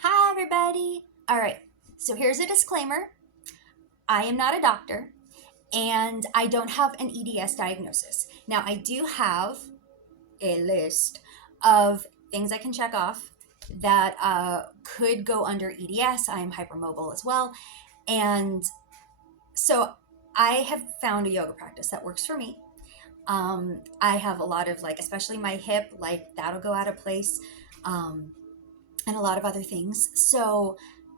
Hi, everybody. All right, so here's a disclaimer. I am not a doctor and I don't have an EDS diagnosis. Now, I do have a list of things I can check off that could go under EDS. I am hypermobile as well. And so I have found a yoga practice that works for me. I have a lot of, like, especially my hip, like, that'll go out of place. Um, and a lot of other things. So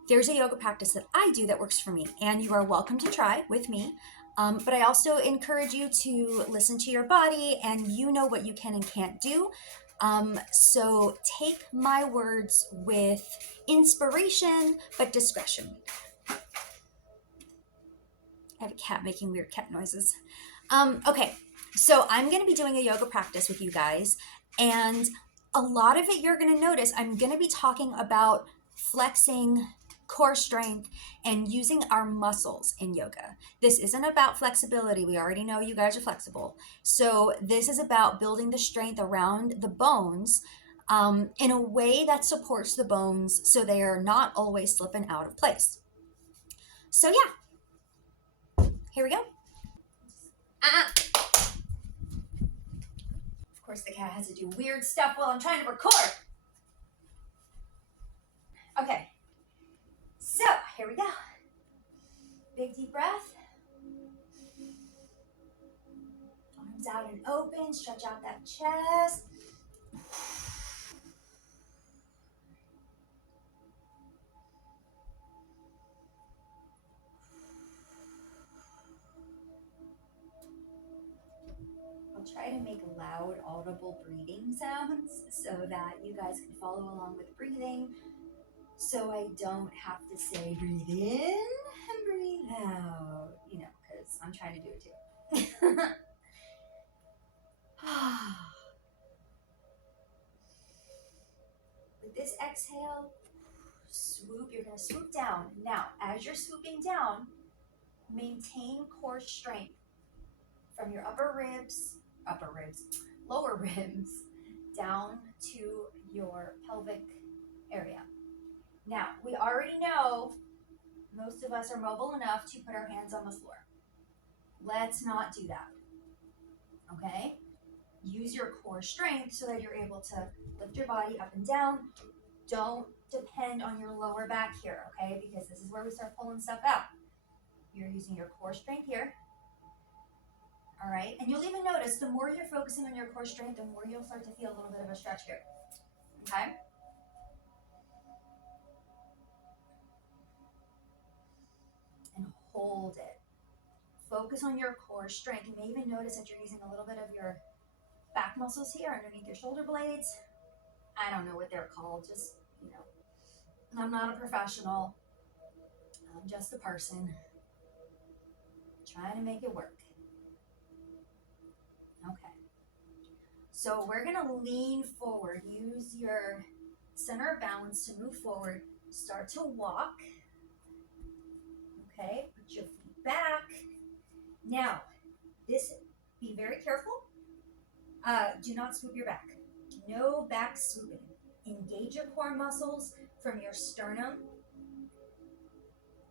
there's a yoga practice that I do that works for me, and you are welcome to try with me. But I also encourage you to listen to your body, and you know what you can and can't do. So take my words with inspiration, but discretion. I have a cat making weird cat noises. Okay, so I'm going to be doing a yoga practice with you guys, and a lot of it you're going to notice I'm going to be talking about flexing core strength and using our muscles in yoga. This isn't about flexibility. We already know you guys are flexible. So this is about building the strength around the bones in a way that supports the bones so they are not always slipping out of place. So yeah, here we go. Uh-uh. Of course, the cat has to do weird stuff while I'm trying to record. Okay, so here we go. Big deep breath. Arms out and open. Stretch out that chest. I'll try to make loud, audible breathing sounds so that you guys can follow along with breathing. So I don't have to say breathe in and breathe out, because I'm trying to do it too. With this exhale, swoop, you're going to swoop down. Now, as you're swooping down, maintain core strength from your lower ribs, down to your pelvic area. Now, we already know most of us are mobile enough to put our hands on the floor. Let's not do that, okay? Use your core strength so that you're able to lift your body up and down. Don't depend on your lower back here, okay? Because this is where we start pulling stuff out. You're using your core strength here. All right, and you'll even notice the more you're focusing on your core strength, the more you'll start to feel a little bit of a stretch here. Okay? And hold it. Focus on your core strength. You may even notice that you're using a little bit of your back muscles here underneath your shoulder blades. I don't know what they're called, just, I'm not a professional. I'm just a person trying to make it work. Okay. So we're going to lean forward. Use your center of balance to move forward. Start to walk. Okay, put your feet back. Now, be very careful. Do not swoop your back. No back swooping. Engage your core muscles from your sternum.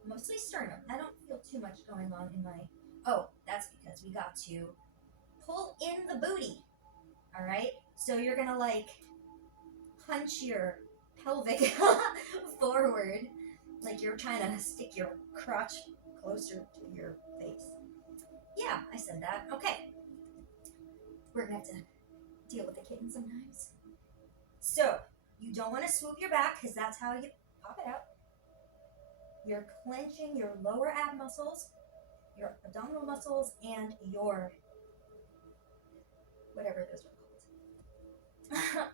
Mostly sternum. I don't feel too much going on in my... Oh, that's because we got to pull in the booty. All right? So you're going to, punch your pelvic forward like you're trying to stick your crotch closer to your face. Yeah, I said that. Okay. We're going to have to deal with the kitten sometimes. So, you don't want to swoop your back because that's how you pop it out. You're clenching your lower ab muscles, your abdominal muscles, and your whatever those are called.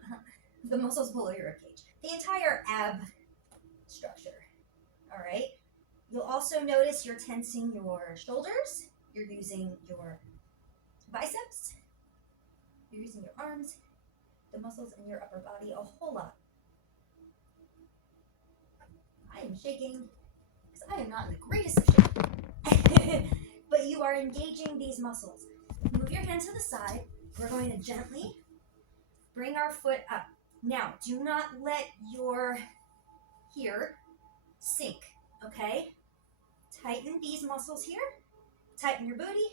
The muscles below your ribcage. The entire ab structure. All right. You'll also notice you're tensing your shoulders. You're using your biceps. You're using your arms, the muscles in your upper body, a whole lot. I am shaking because I am not in the greatest of shape. But you are engaging these muscles. Move your hand to the side. We're going to gently bring our foot up. Now, do not let your here sink, okay? Tighten these muscles here, tighten your booty,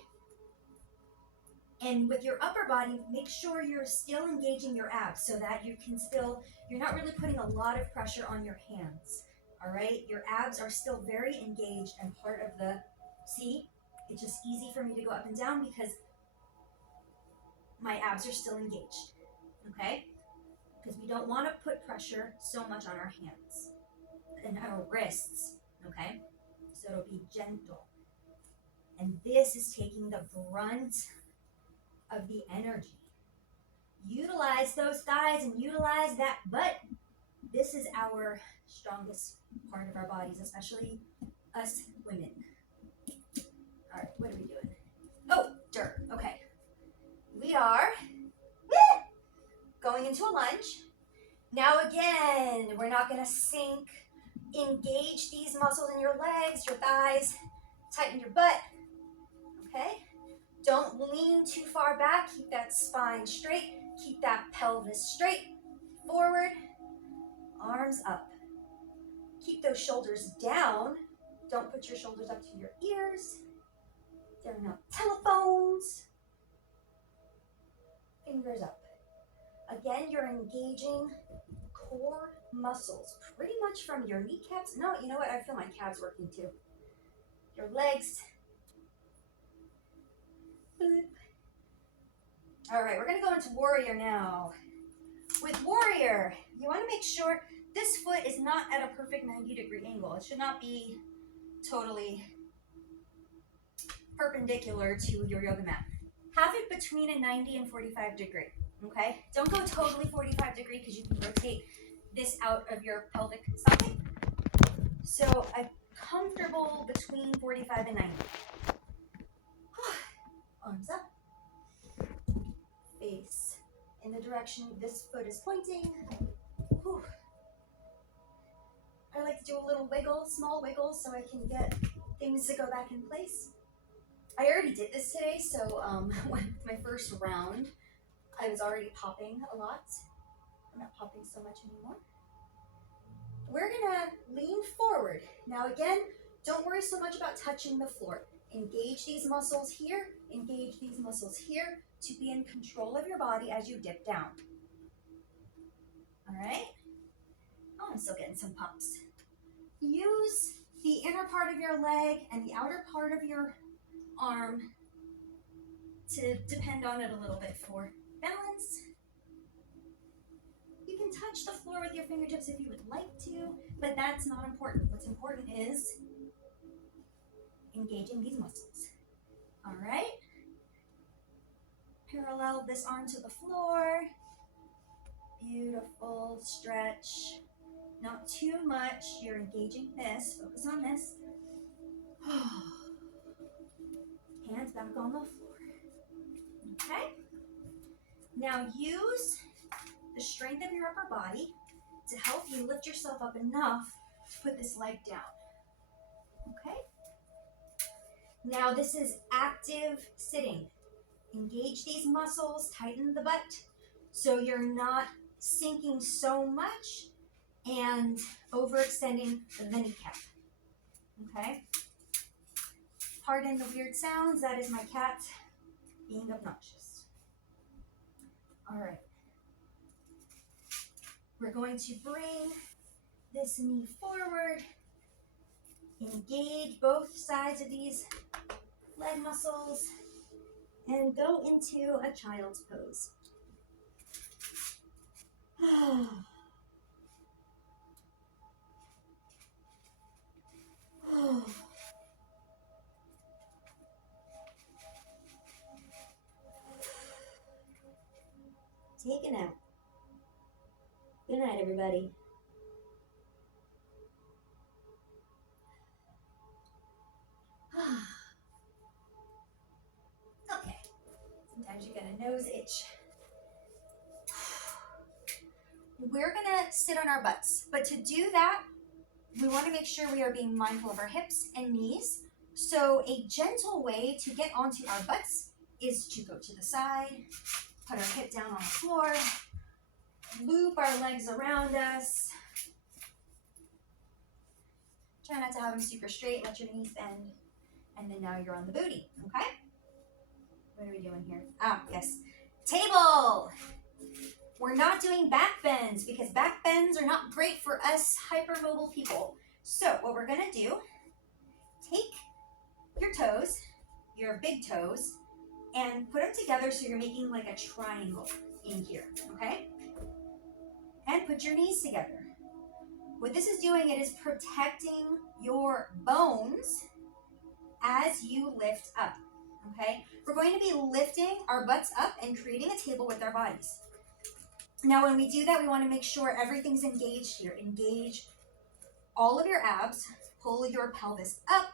and with your upper body, make sure you're still engaging your abs so that you can still, you're not really putting a lot of pressure on your hands, all right? Your abs are still very engaged and part of the, see, it's just easy for me to go up and down because my abs are still engaged, okay? Because we don't want to put pressure so much on our hands and our wrists, okay? So it'll be gentle. And this is taking the brunt of the energy. Utilize those thighs and utilize that butt. This is our strongest part of our bodies, especially us women. All right, what are we doing? Oh, dirt. Okay. We are going into a lunge. Now again, we're not going to sink. Engage these muscles in your legs, your thighs. Tighten your butt. Okay? Don't lean too far back. Keep that spine straight. Keep that pelvis straight. Forward. Arms up. Keep those shoulders down. Don't put your shoulders up to your ears. They're not telephones. Fingers up. Again, you're engaging core muscles, pretty much from your kneecaps. No, you know what? I feel my calves working too. Your legs. Boop. All right, we're going to go into warrior now. With warrior, you want to make sure this foot is not at a perfect 90-degree angle. It should not be totally perpendicular to your yoga mat. Have it between a 90 and 45 degree, okay? Don't go totally 45 degree because you can rotate this out of your pelvic socket. So a comfortable between 45 and 90. Arms up. Face in the direction this foot is pointing. Whew. I like to do a little wiggle, small wiggle, so I can get things to go back in place. I already did this today, so with my first round, I was already popping a lot. I'm not popping so much anymore. We're gonna lean forward. Now again, don't worry so much about touching the floor. Engage these muscles here, engage these muscles here to be in control of your body as you dip down. All right? Oh, I'm still getting some pops. Use the inner part of your leg and the outer part of your arm to depend on it a little bit for balance. You can touch the floor with your fingertips if you would like to, but that's not important. What's important is engaging these muscles. All right? Parallel this arm to the floor. Beautiful stretch. Not too much. You're engaging this. Focus on this. Hands back on the floor. Okay? Now use the strength of your upper body to help you lift yourself up enough to put this leg down. Okay? Now this is active sitting. Engage these muscles, tighten the butt so you're not sinking so much and overextending the kneecap. Okay? Pardon the weird sounds, that is my cat being obnoxious. All right. We're going to bring this knee forward, engage both sides of these leg muscles, and go into a child's pose. Take a nap. Good night, everybody. Okay. Sometimes you get a nose itch. We're gonna sit on our butts, but to do that, we want to make sure we are being mindful of our hips and knees. So a gentle way to get onto our butts is to go to the side, put our hip down on the floor, loop our legs around us, Try not to have them super straight. Let your knees bend. And then now you're on the booty, okay? What are we doing here? Ah, yes. Table. We're not doing back bends because back bends are not great for us hypermobile people. So what we're gonna do, take your toes, your big toes, and put them together so you're making like a triangle in here, okay? And put your knees together. What this is doing, it is protecting your bones as you lift up, okay? We're going to be lifting our butts up and creating a table with our bodies. Now, when we do that, we want to make sure everything's engaged here. Engage all of your abs, pull your pelvis up,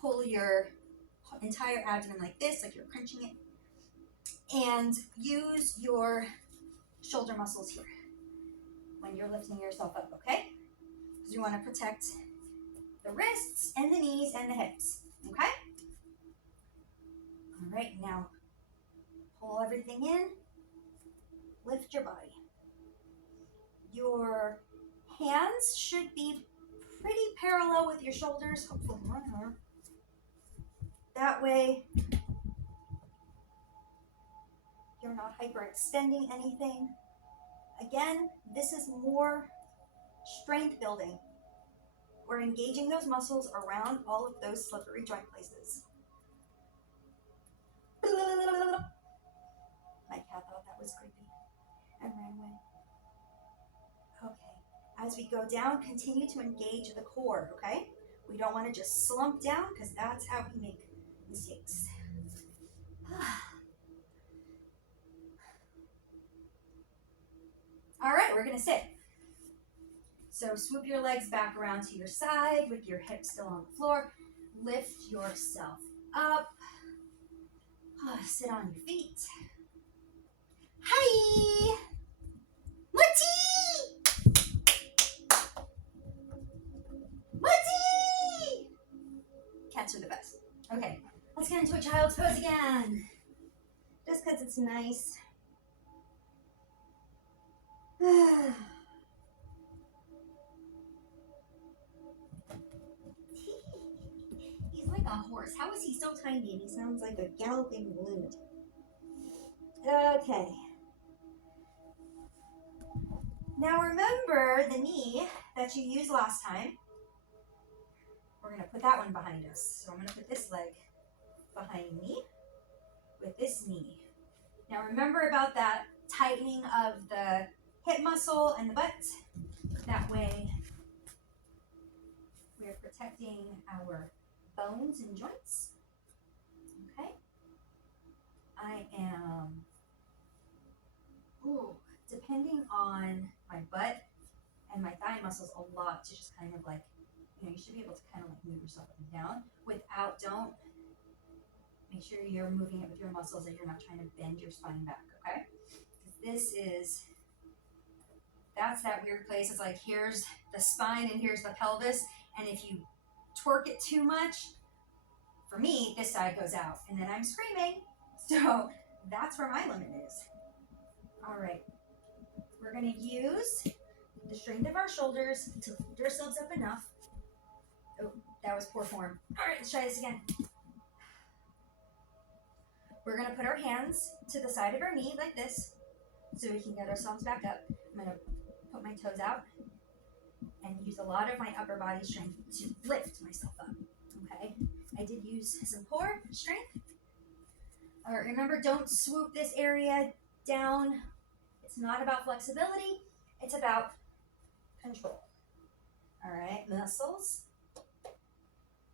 pull your entire abdomen like this, like you're crunching it, and use your shoulder muscles here when you're lifting yourself up, okay? Because you want to protect the wrists and the knees and the hips, okay? All right, now pull everything in, lift your body. Your hands should be pretty parallel with your shoulders, hopefully. That way, you're not hyperextending anything. Again, this is more strength building. We're engaging those muscles around all of those slippery joint places. My cat thought that was creepy and ran away. Okay, as we go down, continue to engage the core, okay? We don't want to just slump down because that's how we make mistakes. All right, we're gonna sit. So swoop your legs back around to your side with your hips still on the floor. Lift yourself up. Sit on your feet. Hi! Motee! Motee! Cats are the best. Okay, let's get into a child's pose again. Just because it's nice. He's like a horse. How is he so tiny and he sounds like a galloping lunatic? Okay. Now remember the knee that you used last time. We're going to put that one behind us. So I'm going to put this leg behind me with this knee. Now remember about that tightening of the hip muscle and the butt. That way we're protecting our bones and joints. Okay. I am, depending on my butt and my thigh muscles a lot to just kind of like, you should be able to kind of like move yourself up and down without, don't make sure you're moving it with your muscles and you're not trying to bend your spine back, okay? Because that's that weird place. It's like, here's the spine and here's the pelvis. And if you twerk it too much, for me, this side goes out and then I'm screaming. So that's where my limit is. All right. We're going to use the strength of our shoulders to lift ourselves up enough. Oh, that was poor form. All right, let's try this again. We're going to put our hands to the side of our knee like this so we can get ourselves back up. I'm going to put my toes out and use a lot of my upper body strength to lift myself up, okay? I did use some core strength. All right, remember, don't swoop this area down. It's not about flexibility. It's about control. All right, muscles.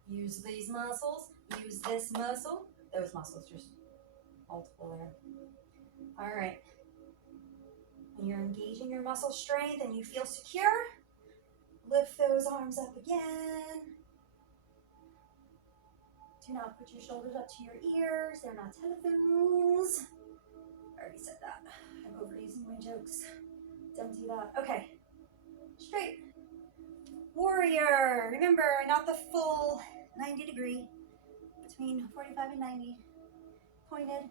Use these muscles. Use this muscle. Those muscles, just multiple there. All right. When you're engaging your muscle strength and you feel secure, lift those arms up again. Do not put your shoulders up to your ears. They're not telephones. I already said that. I'm overusing my jokes. Don't do that. Okay. Straight. Warrior. Remember, not the full 90 degree. Between 45 and 90. Pointed.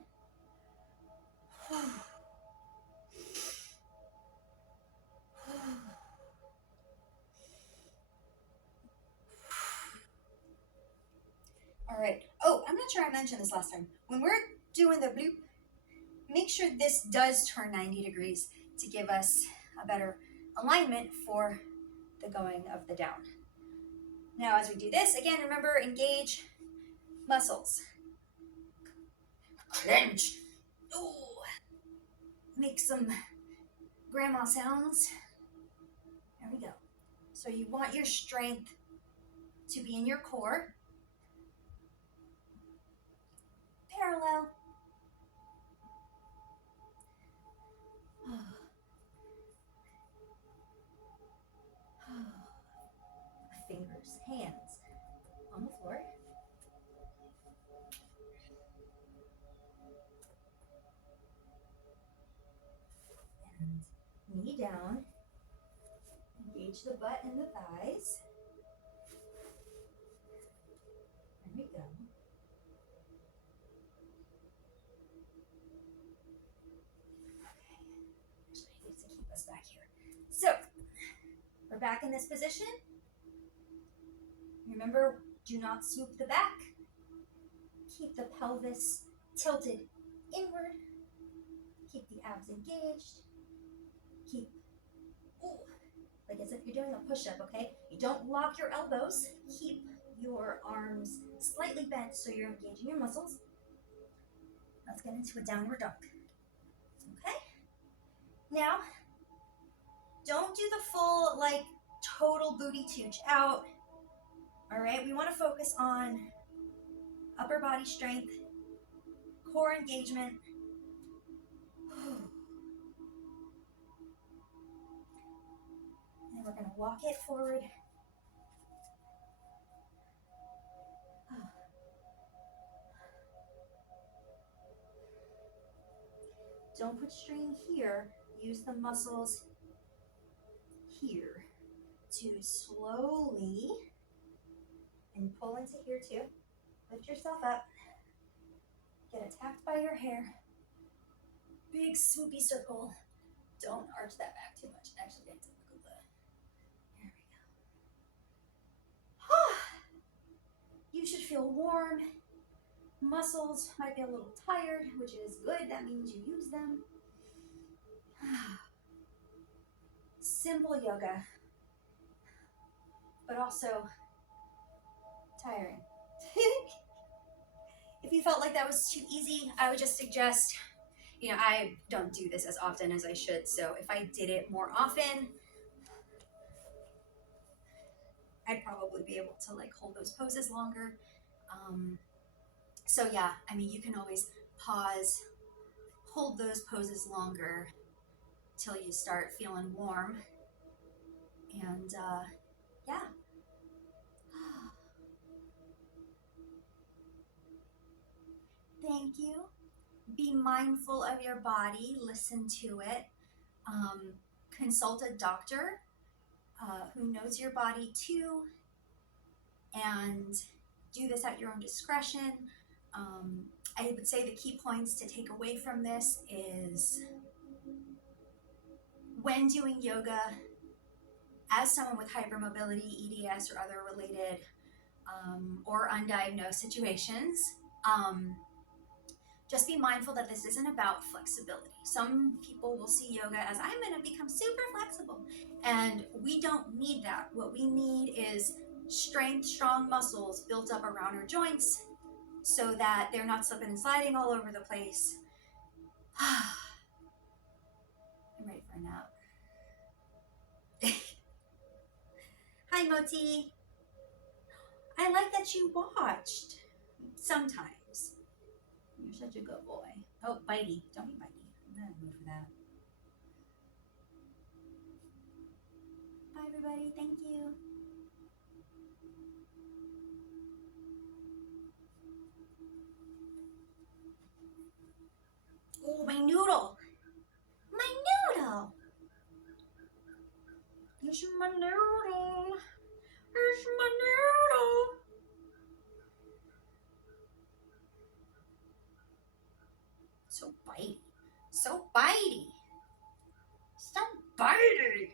sure I mentioned this last time. When we're doing the bloop, make sure this does turn 90 degrees to give us a better alignment for the going of the down. Now, as we do this, again, remember, engage muscles. Clench. Ooh. Make some grandma sounds. There we go. So you want your strength to be in your core. Parallel. Fingers, hands on the floor. And knee down. Engage the butt and the thighs. There we go. Okay. Actually, I need to keep us back here. So, we're back in this position. Remember, do not swoop the back. Keep the pelvis tilted inward. Keep the abs engaged. Keep, like as if you're doing a push-up, okay? You don't lock your elbows. Keep your arms slightly bent so you're engaging your muscles. Let's get into a downward dog. Okay? Now, don't do the full, like, total booty tooch out. All right? We want to focus on upper body strength, core engagement. And we're going to walk it forward. Don't put strain here. Use the muscles here to slowly, and pull into here too. Lift yourself up. Get attacked by your hair. Big swoopy circle. Don't arch that back too much. Actually, get to look at the. There we go. You should feel warm. Muscles might be a little tired, which is good. That means you use them. Simple yoga, but also tiring. If you felt like that was too easy, I would just suggest, I don't do this as often as I should, so if I did it more often, I'd probably be able to like hold those poses longer. So yeah, I mean, you can always pause, hold those poses longer till you start feeling warm, and yeah. Thank you. Be mindful of your body, listen to it. Consult a doctor who knows your body too, and do this at your own discretion. I would say the key points to take away from this is when doing yoga, as someone with hypermobility, EDS, or other related or undiagnosed situations, just be mindful that this isn't about flexibility. Some people will see yoga as, I'm going to become super flexible. And we don't need that. What we need is strength, strong muscles built up around our joints so that they're not slipping and sliding all over the place. I'm ready for a nap. Hi, Motee. I like that you watched. Sometimes. You're such a good boy. Oh, bitey. Don't be bitey. I'm not in the mood for that. Bye, everybody. Thank you. Oh, my noodle. My noodle. It's my noodle. It's my noodle. So bitey. So bitey. So bitey.